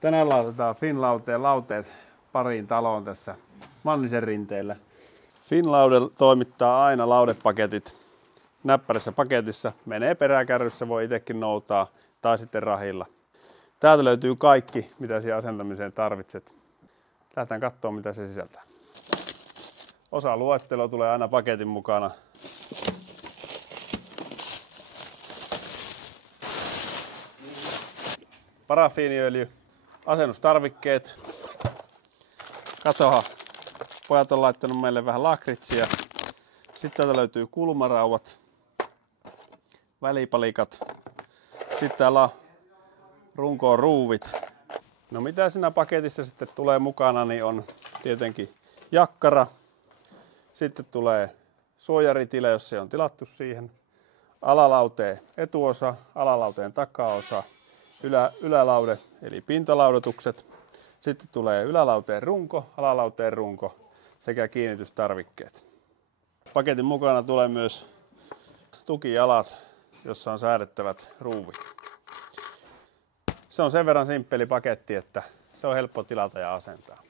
Tänään laitetaan Finnlauteen lauteet pariin taloon tässä Mannisen rinteellä. Finlaudel toimittaa aina laudepaketit näppärässä paketissa. Menee peräkärryssä, voi itsekin noutaa tai sitten rahilla. Täältä löytyy kaikki, mitä siihen asentamiseen tarvitset. Lähdetään katsomaan, mitä se sisältää. Osa luettelo tulee aina paketin mukana. Parafiiniöljy, asennustarvikkeet. Katohan, pojat on laittanut meille vähän lakritsia. Sitten täältä löytyy kulmarauvat, välipalikat. Sitten täällä on runkoon ruuvit. No mitä siinä paketissa sitten tulee mukana, niin on tietenkin jakkara. Sitten tulee suojaritile, jos se on tilattu siihen. Alalauteen etuosa, alalauteen takaosa, ylälaude eli pintalaudotukset. Sitten tulee ylälauteen runko, alalauteen runko sekä kiinnitystarvikkeet. Paketin mukana tulee myös tukijalat, jossa on säädettävät ruuvit. Se on sen verran simppeli paketti, että se on helppo tilata ja asentaa.